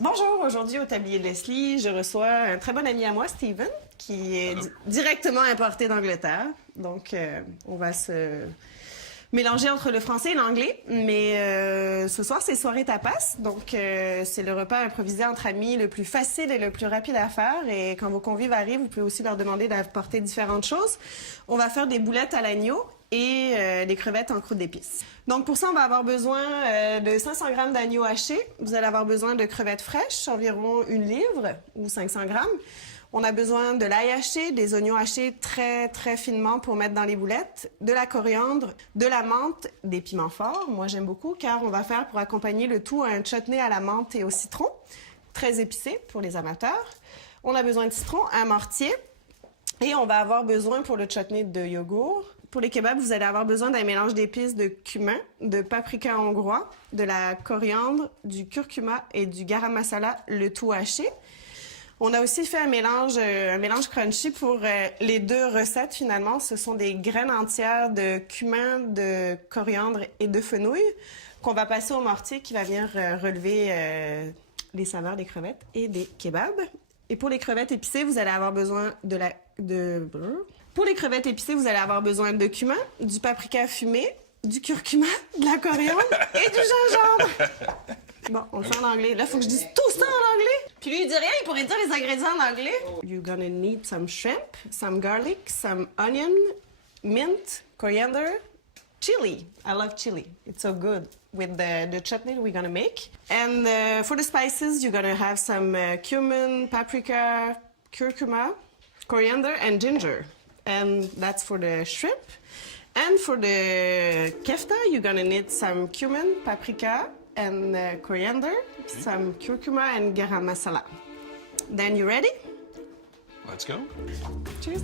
Bonjour, aujourd'hui au tablier de Leslie, je reçois un très bon ami à moi, Steven, qui est directement importé d'Angleterre. Donc, on va se mélanger entre le français et l'anglais. Mais ce soir, c'est soirée tapas. Donc, c'est le repas improvisé entre amis le plus facile et le plus rapide à faire. Et quand vos convives arrivent, vous pouvez aussi leur demander d'apporter différentes choses. On va faire des boulettes à l'agneau et des crevettes en croûte d'épices. Donc pour ça, on va avoir besoin de 500 g d'agneau haché. Vous allez avoir besoin de crevettes fraîches, environ 1 livre ou 500 g. On a besoin de l'ail haché, des oignons hachés très finement pour mettre dans les boulettes, de la coriandre, de la menthe, des piments forts. Moi, j'aime beaucoup car on va faire pour accompagner le tout un chutney à la menthe et au citron, très épicé pour les amateurs. On a besoin de citron, un mortier et on va avoir besoin pour le chutney de yogourt. Pour les kebabs, vous allez avoir besoin d'un mélange d'épices de cumin, de paprika hongrois, de la coriandre, du curcuma et du garam masala, le tout haché. On a aussi fait un mélange crunchy pour les deux recettes, finalement. Ce sont des graines entières de cumin, de coriandre et de fenouil qu'on va passer au mortier qui va venir relever les saveurs des crevettes et des kebabs. Et pour les crevettes épicées, vous allez avoir besoin Pour les crevettes épicées, vous allez avoir besoin de cumin, du paprika fumé, du curcuma, de la coriandre et du gingembre. Bon, on le fait en anglais. Là, il faut que je dise tout ça en anglais. Puis lui, il dit rien, il pourrait dire les ingrédients en anglais. You're gonna need some shrimp, some garlic, some onion, mint, coriander, chili. I love chili. It's so good with the chutney we're gonna make. And for the spices, you're gonna have some cumin, paprika, curcuma, coriander, and ginger. And that's for the shrimp. And for the kefta, you're gonna need some cumin, paprika, and coriander, some curcuma, and garam masala. Then you ready? Let's go. Cheers.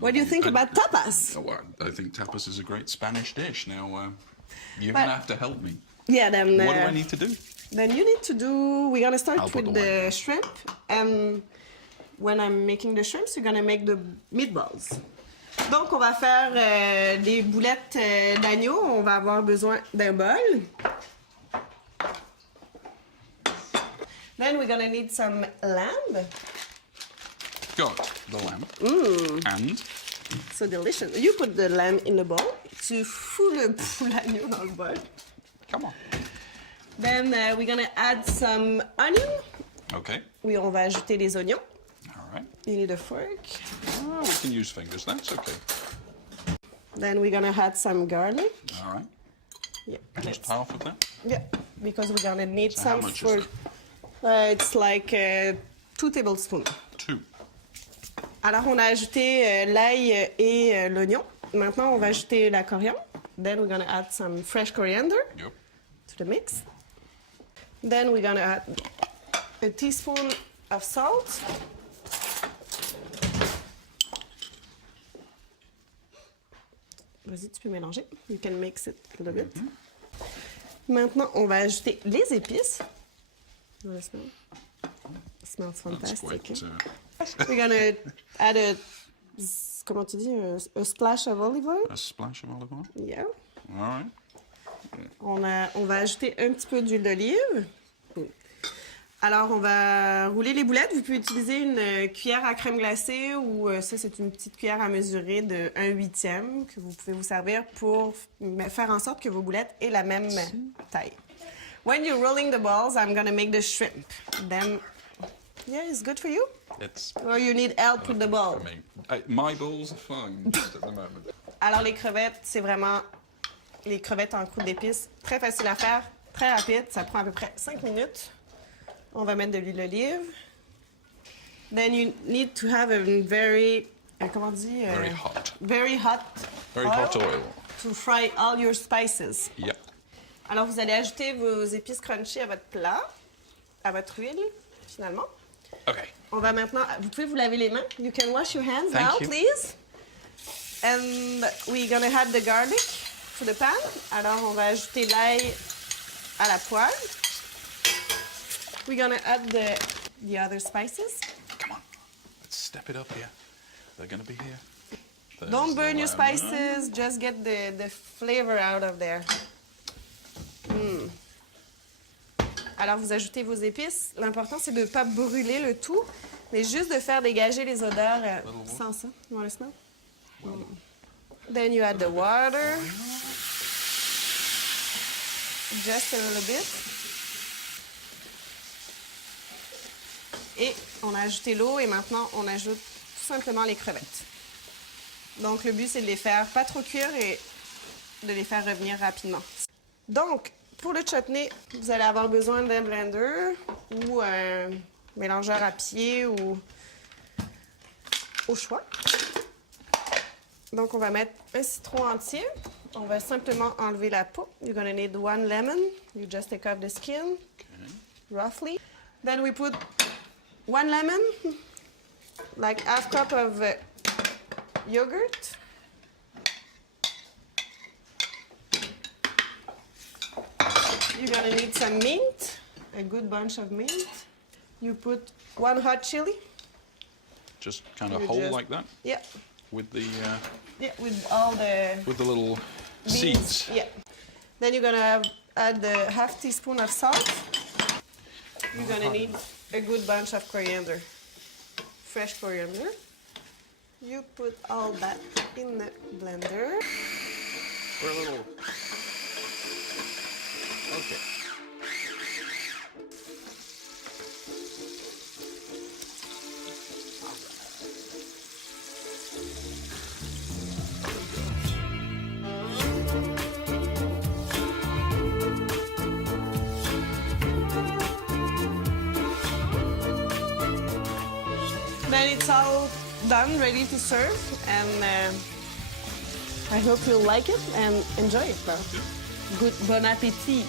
What do you think about tapas? Oh, well, I think tapas is a great Spanish dish. Now, you're going to have to help me. Yeah, then... What do I need to do? Then you need to do... We're going to start with the wine. shrimp. And when I'm making the shrimps, you're going to make the meatballs. Donc, on va faire des boulettes d'agneau. On va avoir besoin d'un bol. Then we're going to need some lamb. Got the lamb. And? So delicious. You put the lamb in the bowl. Tu fous l'agneau dans le bol. Come on. Then we're going to add some onion. Okay. Oui, on va ajouter les oignons. All right. You need a fork. Oh, we can use fingers. That's okay. Then we're gonna add some garlic. All right. Yeah. Just half of that? Yeah, because we're gonna need So some how much for... is that? It's like 2 tablespoons. 2. Alors, on a ajouté l'ail et l'oignon. Maintenant, on va ajouter la coriandre. Then we're gonna add some fresh coriander Yep. to the mix. Then we're gonna add a teaspoon of salt. Vas-y, tu peux mélanger. You can mix it a little bit. Maintenant, on va ajouter les épices. It smells That's fantastic. quite... We're gonna add comment tu dis, a splash of olive oil. a splash of olive oil? Yeah. All right. On va ajouter un petit peu d'huile d'olive. Alors, on va rouler les boulettes. Vous pouvez utiliser une cuillère à crème glacée ou ça, c'est une petite cuillère à mesurer de 1/8 que vous pouvez vous servir pour faire en sorte que vos boulettes aient la même taille. When you're rolling the balls, I'm gonna make the shrimp. Then, yeah, it's good for you? It's... Or you need help with the ball? I mean, my balls are fine just at the moment. Alors, les crevettes, c'est vraiment les crevettes en croûte d'épices. Très facile à faire, très rapide. Ça prend à peu près 5 minutes. On va mettre de l'huile d'olive. Then you need to have a very, comment on dit? Very hot. Very hot oil. To fry all your spices. Yep. Alors, vous allez ajouter vos épices crunchy à votre plat, à votre huile, finalement. Okay. On va maintenant... Vous pouvez vous laver les mains. You can wash your hands Thank now, you. please. And we're gonna add the garlic to the pan. Alors, on va ajouter l'ail à la poêle. We're gonna add the other spices. Come on, let's step it up here. They're going to be here. There's Don't burn the your lemon. spices, just get the flavor out of there. Alors, vous ajoutez vos épices. L'important, c'est de ne pas brûler le tout, mais juste de faire dégager les odeurs sans ça. You want to smell? Then you add the water. Just a little bit. Et on a ajouté l'eau et maintenant, on ajoute tout simplement les crevettes. Donc, le but, c'est de les faire pas trop cuire et de les faire revenir rapidement. Donc, pour le chutney, vous allez avoir besoin d'un blender ou un mélangeur à pied ou au choix. Donc, on va mettre un citron entier. On va simplement enlever la peau. You're gonna need 1 lemon. You just take off the skin, roughly. Then we put 1 lemon, like half cup of yogurt. You're gonna need some mint, a good bunch of mint. You put 1 hot chili. Just kind of You whole just- like that Yeah, with the with all the little beans. seeds. Yeah. Then you're gonna add the half teaspoon of salt. You're gonna need a good bunch of coriander, fresh coriander. You put all that in the blender. We're a little. Okay. Then it's all done, ready to serve, and I hope you'll like it and enjoy it. Well, good, bon appétit.